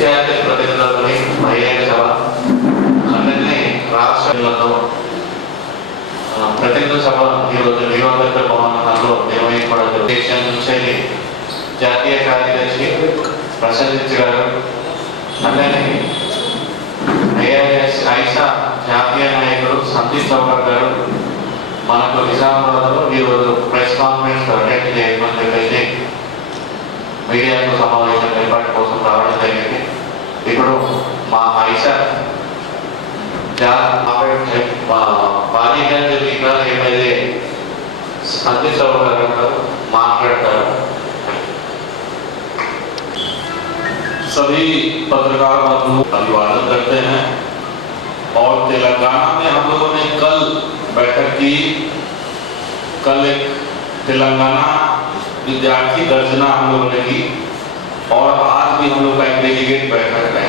విద్యార్థి ప్రతినిధులతోని బహిరంగ సభ అందరినీ రాష్ట్రంలో ప్రతినిధి సభ ఈరోజు వివాదంబేద్కర్ భవనంలో నిర్వహించబడదు దేశం నుంచి జాతీయ కార్యదర్శి ప్రసన్నజిత్ గారు అలానే ఐఆర్ఎస్ ఐసా జాతీయ నాయకుడు సందీప్ చౌకర్ గారు మనకు నిజామాబాద్లో ఈరోజు ప్రెస్ కాన్ఫరెన్స్ అటెండ్ చేయమని చెప్పేసి మీడియాతో సమావేశం ఏర్పాటు కోసం రావడం జరిగింది. ఇప్పుడు మా ఐసా జా బాలిక ఇంకా ఏమైతే సందీప్ చౌకర్ గారు మాట్లాడతారు सभी पत्रकार बंधु अभिवादन करते हैं और तेलंगाना में हम लोगों ने कल बैठक की कल एक तेलंगाना विद्यार्थी गर्जना हम लोगों ने की और आज भी हम लोग का एक डेलीगेट बैठक है।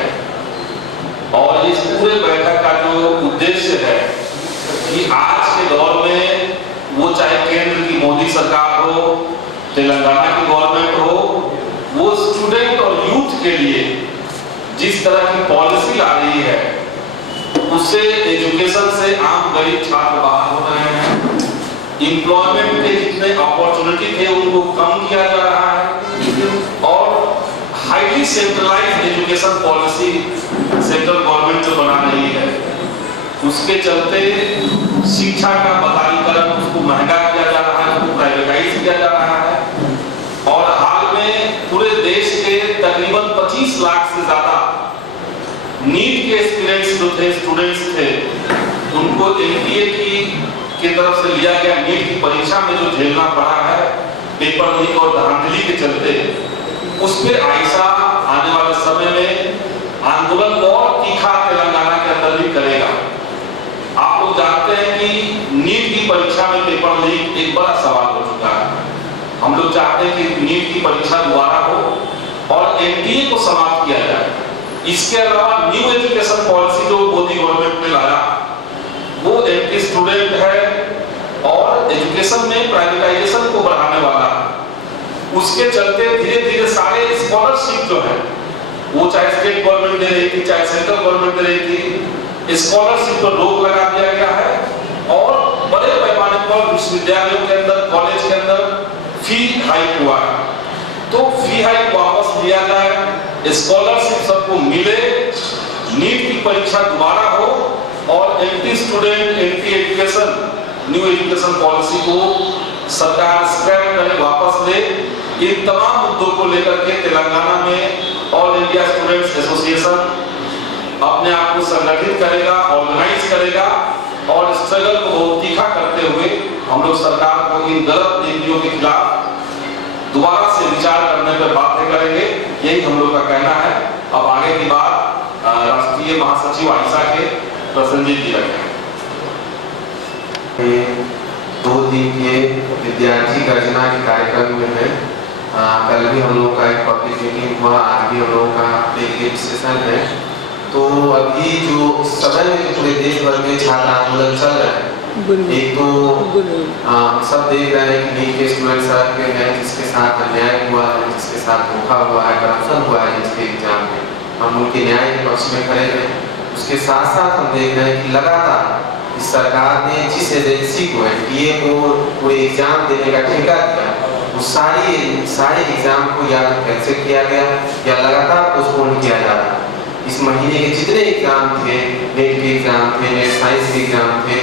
और इस पूरे बैठक का जो उद्देश्य है कि आज के दौर में वो चाहे केंद्र की मोदी सरकार हो, तेलंगाना की गवर्नमेंट हो, वो स्टूडेंट और यूथ के लिए जिस तरह की पॉलिसी ला रही है, उससे एजुकेशन से आम गरीब छात्र बाहर हो रहे हैं। एम्प्लॉयमेंट के जितने अपॉर्चुनिटी थे, उनको कम किया जा रहा है। Highly centralise education policy central government जो बना रही है, उसके चलते शिक्षा का बदालीकरण उसको महँगा किया जा रहा है, उसको प्राइवेटाइज किया जा रहा है। और हाल में पूरे देश के तकरीबन 25 लाख से ज़्यादा नीट के एक्सपीरियंस जो थे स्टूडेंट्स थे, उनको एनटीए की, के तरफ़ से लिया गया नीट की परीक्षा में जो झेलना पड़ा है पेपर लीक और धांधली के चलते, उस पे आयशा आने वाले समय में आंदोलन और तीखा तेलंगाना के अंदर भी करेगा। आप लोग जानते हैं कि नीट की परीक्षा में पेपर लीक एक बड़ा सवाल हो चुका है। हम लोग चाहते हैं कि नीट की परीक्षा दोबारा हो और एनटीए को समाप्त किया जाए। इसके अलावा न्यू एजुकेशन पॉलिसी जो मोदी गवर्नमेंट ने लाया, वो एंटी स्टूडेंट है और एजुकेशन में प्राइवेटाइजेशन उसके चलते धीरे धीरे सारे स्कॉलरशिप जो है, वो चाहे स्टेट गवर्नमेंट दे रही थी, चाहे सेंट्रल गवर्नमेंट दे रही थी स्कॉलरशिप पर रोक लगा दिया गया है और बड़े पैमाने पर विश्वविद्यालयों के अंदर कॉलेज के अंदर फ़ी हाइक हुआ है। तो फ़ी हाइक वापस लिया जाए स्कॉलरशिप सबको मिले नीट की परीक्षा दोबारा हो और anti student anti education new education policy को सरकार स्क्रैप करे वापस ले इन तमाम मुद्दों को लेकर के तेलंगाना में ऑल इंडिया स्टूडेंट्स एसोसिएशन अपने आप को संगठित करेगा ऑर्गेनाइज करेगा और स्ट्रगल को बहुत तीखा करते हुए हम लोग सरकार को इन गलत नीतियों के खिलाफ दोबारा से विचार करने पर बाध्य करेंगे। यही हम लोग का कहना है। अब आगे की बात राष्ट्रीय महासचिव आयशा के प्रसन्नजीत जी रखें। दो दिन के विद्यार्थी गर्जना के कार्यक्रम में है। आ, कल भी हम लोगों का एक पब्लिक मीटिंग हुआ आज भी हम लोगों का डेलीगेट सेशन है। तो अभी जो समय में पूरे देश भर में छात्र आंदोलन चल रहा है एक तो आ, सब देख रहे हैं कि नीट के स्टूडेंट सड़क पे हैं जिसके साथ अन्याय हुआ है जिसके साथ धोखा हुआ है करप्शन हुआ है इसके एग्ज़ाम में। हम उनके न्याय के पक्ष में खड़े हैं। उसके साथ साथ हम देख रहे हैं कि लगातार इस सरकार ने जिस एजेंसी को एनटीए को पूरे एग्ज़ाम देने का ठेका दिया वो सारी, सारे एग्ज़ाम को या तो कैंसिल किया गया, या लगातार पोस्टपोन किया जा रहा इस महीने के जितने एग्ज़ाम थे नेट के एग्ज़ाम थे नेट साइंस के एग्ज़ाम थे,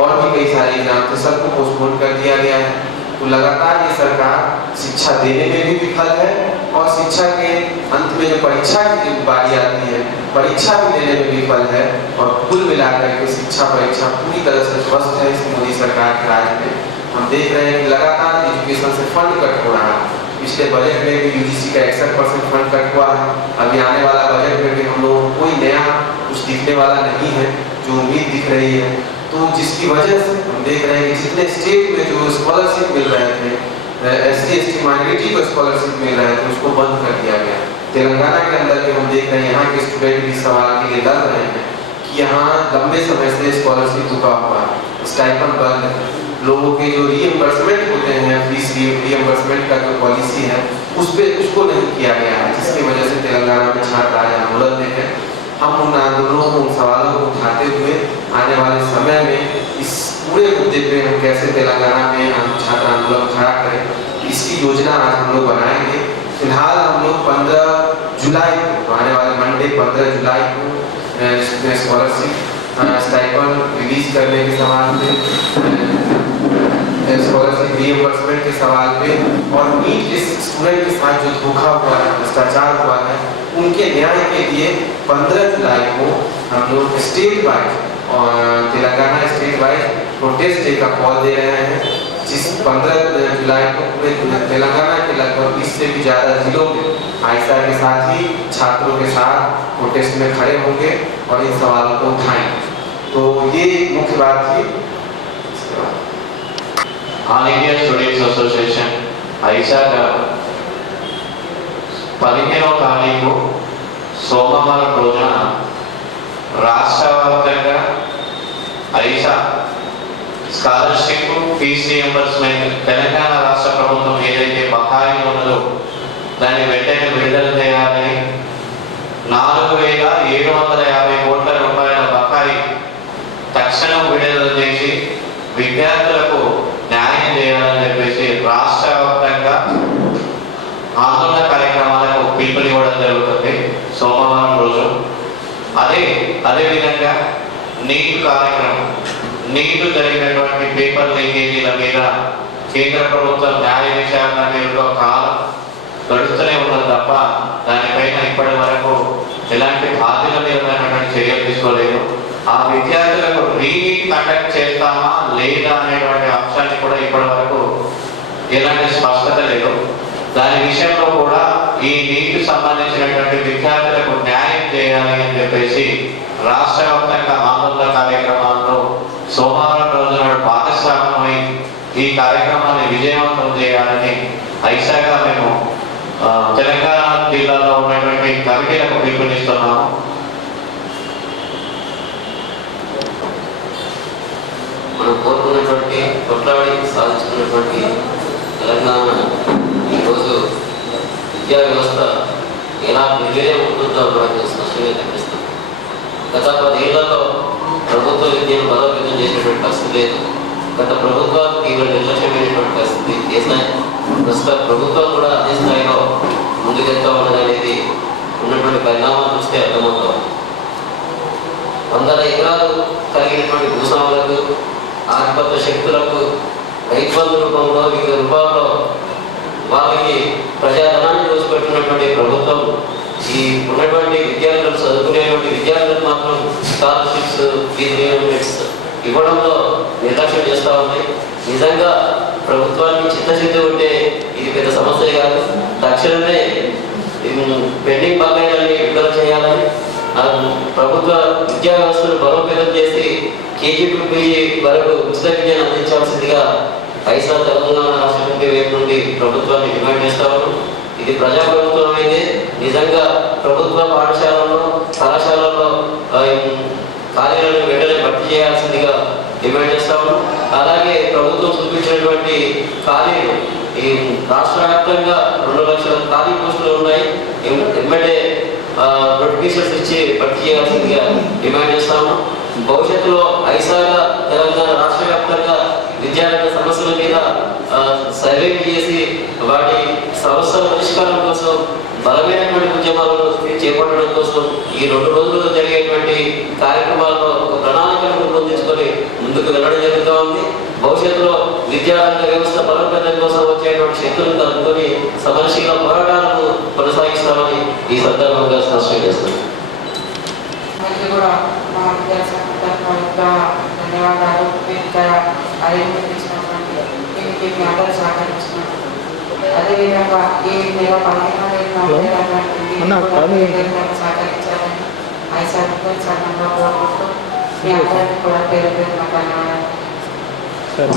और भी कई सारे एग्ज़ाम थे, सबको पोस्टपोन कर दिया गया है। तो लगातार ये सरकार शिक्षा देने में भी विफल है, और शिक्षा के अंत में जो परीक्षा की जो बारी आती है, परीक्षा भी देने में विफल है, और कुल मिलाकर के शिक्षा परीक्षा पूरी तरह से ध्वस्त है, इस मोदी सरकार के राज में। हम देख रहे हैं कि लगातार एजुकेशन से फंड कट हो रहा है। पिछले बजट में भी यूजीसी का इकसठ परसेंट फंड कट हुआ है। अभी आने वाला बजट में भी हम लोगों को कोई नया कुछ दिखने वाला नहीं है, जो उम्मीद दिख रही है। तो जिसकी वजह से हम देख रहे हैं कि जितने स्टेट में जो स्कॉलरशिप मिल रहे थे S C S T minority को स्कॉलरशिप मिल रहे थे, उसको बंद कर दिया गया। तेलंगाना के अंदर भी हम देख रहे हैं, यहाँ के स्टूडेंट भी सवाल के लिए लड़ रहे हैं कि यहाँ लंबे समय से स्कॉलरशिप रुका हुआ है। स्टाइपन बंद लोगों के जो रीएम्बर्समेंट होते हैं फ़ीस रीएम्बर्समेंट का जो पॉलिसी है, उस पे उसको नहीं किया गया है, जिसकी वजह से तेलंगाना में छात्र आज आंदोलन में है। हम उन आंदोलनों उन सवालों को उठाते हुए आने वाले समय में इस पूरे मुद्दे पे हम कैसे तेलंगाना में हम छात्र आंदोलन खड़ा करें, इसकी योजना आज हम लोग बनाएँगे। फ़िलहाल हम लोग पंद्रह जुलाई को तो आने वाले मंडे पंद्रह जुलाई को स्कॉलरशिप स्टाइपन रिलीज़ करने के सवाल पे स्कॉलरशिप रीइंबर्समेंट के सवाल पे, और नीट के स्टूडेंट के साथ जो धोखा हुआ है, भ्रष्टाचार हुआ है, उनके न्याय के लिए 15 जुलाई को हम लोग स्टेट वाइज और Telangana state wise protest day का कॉल दे रहे हैं, जिस 15 जुलाई को पूरे तेलंगाना के लगभग 20 से भी ज़्यादा जिलों में आयसा के साथ ही छात्रों के साथ प्रोटेस्ट में खड़े होंगे और इन सवालों को उठाएँगे। तो ये मुख्य बात थी। ఆల్ ఇండియా స్టూడెంట్స్ అసోసియేషన్ ఐశాఖ పదిహేనవ తారీఖు సోమవారం రోజున రాష్ట్ర వ్యాప్తంగా AISA scholarship fee reimbursement Telangana రాష్ట్ర ప్రభుత్వం ఏదైతే బకాయి ఉన్నదో దాన్ని వెంటనే విడుదల చేయాలని నాలుగు వేల ఏడు వందల యాభై కోట్ల రూపాయల బకాయి తక్షణం విడుదల చేసి విద్యార్థులకు న్యాయం చేయాలని చెప్పేసి రాష్ట్ర వ్యాప్తంగా ఆందోళన కార్యక్రమాలకు పిలుపునివ్వడం జరుగుతుంది సోమవారం రోజు అదే అదేవిధంగా నీటి కార్యక్రమం నీట్ జరిగినటువంటి పేపర్ లీకేజీల మీద కేంద్ర ప్రభుత్వం న్యాయ విచారణ పేరుతో కాలం గడుస్తూనే ఉన్నది తప్ప దానిపైన ఇప్పటి వరకు ఎలాంటి బాధ్యతమైనటువంటి చర్యలు తీసుకోలేదు. ఆ విద్యార్థులకు రీనీట్ కండక్ట్ చేస్తామా లేదా అనేటువంటి అంశాన్ని కూడా ఇప్పటి వరకు ఎలాంటి స్పష్టత లేదు. దాని విషయంలో కూడా ఈ నీటికి సంబంధించినటువంటి విద్యార్థులకు న్యాయం చేయాలి అని చెప్పేసి రాష్ట్ర వ్యాప్తంగా ఆందోళన కార్యక్రమాల్లో సోమవారం రోజున నాడు భాగస్వామ్యమై ఈ కార్యక్రమాన్ని విజయవంతం చేయాలని ఐశాఖ మేము తెలంగాణ జిల్లాలో ఉన్నటువంటి కమిటీలకు పిలుపునిస్తున్నాము. మనం కోరుకున్నటువంటి కొట్లాడి సాధించుకున్నటువంటి తెలంగాణ ఈరోజు విద్యా వ్యవస్థ ఎలా నిర్వీర్యం ఉంటుందో మనకు స్పష్టంగా కనిపిస్తుంది. గత పదేళ్ళలో ప్రభుత్వ విద్యను బలోపేతం చేసినటువంటి పరిస్థితి లేదు? గత ప్రభుత్వాలు తీవ్ర నిర్లక్ష్యమైనటువంటి పరిస్థితి చేసినాయి. ప్రస్తుత ప్రభుత్వం కూడా అదే స్థాయిలో ముందుకెళ్తా ఉన్నదనేది ఉన్నటువంటి పరిణామాలు చూస్తే అర్థమవుతాం వందల ఎకరాలు కలిగినటువంటి భూస్వాములకు ఆధిపత్య శక్తులకు రైతు బంధు రూపంలో వివిధ రూపాల్లో వాళ్ళకి ప్రజాధనాన్ని దోచిపెట్టినటువంటి ప్రభుత్వం ఈ ఉన్నటువంటి విద్యార్థులు చదువుకునేటువంటి విద్యార్థులకు మాత్రం స్కాలర్షిప్స్ ఫీజు రియంబర్స్మెంట్స్ ఇవ్వడంలో నిర్లక్ష్యం చేస్తూ ఉంది. నిజంగా ప్రభుత్వానికి చిత్తశుద్ధి ఉంటే ఇది పెద్ద సమస్య కాదు. తక్షణమే పెండింగ్ బకాయిలని విడుదల చేయాలని ప్రభుత్వ విద్యా వ్యవస్థను బలోపేతం చేసి కేజీ టు పీజీ వరకు ఉచిత విద్యను అందించాల్సిందిగా పైసా తెలంగాణ రాష్ట్ర కమిటీ వైపు నుండి ప్రభుత్వాన్ని డిమాండ్ చేస్తా ఉన్నాం. ఇది ప్రజా ప్రభుత్వం అయితే నిజంగా ప్రభుత్వ పాఠశాలల్లో కళాశాలల్లో ఆ, ఖాళీలను వెంటనే భర్తీ చేయాల్సిందిగా డిమాండ్ చేస్తాము అలాగే ప్రభుత్వం చూపించినటువంటి ఖాళీలు ఈ రాష్ట్ర వ్యాప్తంగా రెండు లక్షల ఖాళీ పోస్టులు ఉన్నాయి. ఎం- ఎమ్మెల్యే నోటిఫికేషన్స్ ఇచ్చి భర్తీ చేయాల్సిందిగా డిమాండ్ చేస్తాము భవిష్యత్తులో ఐసాగా తెలంగాణ రాష్ట్ర విద్యార్థుల సమస్యల మీద సర్వే చేసి వాటి సమస్యల పరిష్కారం కోసం బలమైనటువంటి ఉద్యమాలను చేపట్టడం కోసం ఈ రెండు రోజుల్లో జరిగేటువంటి కార్యక్రమాల్లో ఒక ప్రణాళికను రూపొందించుకొని ముందుకు వెళ్ళడం జరుగుతూ ఉంది. భవిష్యత్తులో విద్యారంగ వ్యవస్థ బలోపేతం కోసం వచ్చేటువంటి శక్తులను కలుపుకొని సమరశీల పోరాటాలను కొనసాగిస్తామని ఈ సందర్భంగా స్పష్టం చేస్తున్నాం. కూడా మా ధన్యవాదాలు. సాధించినటువంటి ఇంటి జ్ఞాపకం సాధించినటువంటి అదేవిధంగా ఈ నెల పదిహేను సాధించాలని ఐసాధితో సంఘంలో కోరుకుంటూ మీ అందరికీ కూడా పేరు పేరు సరే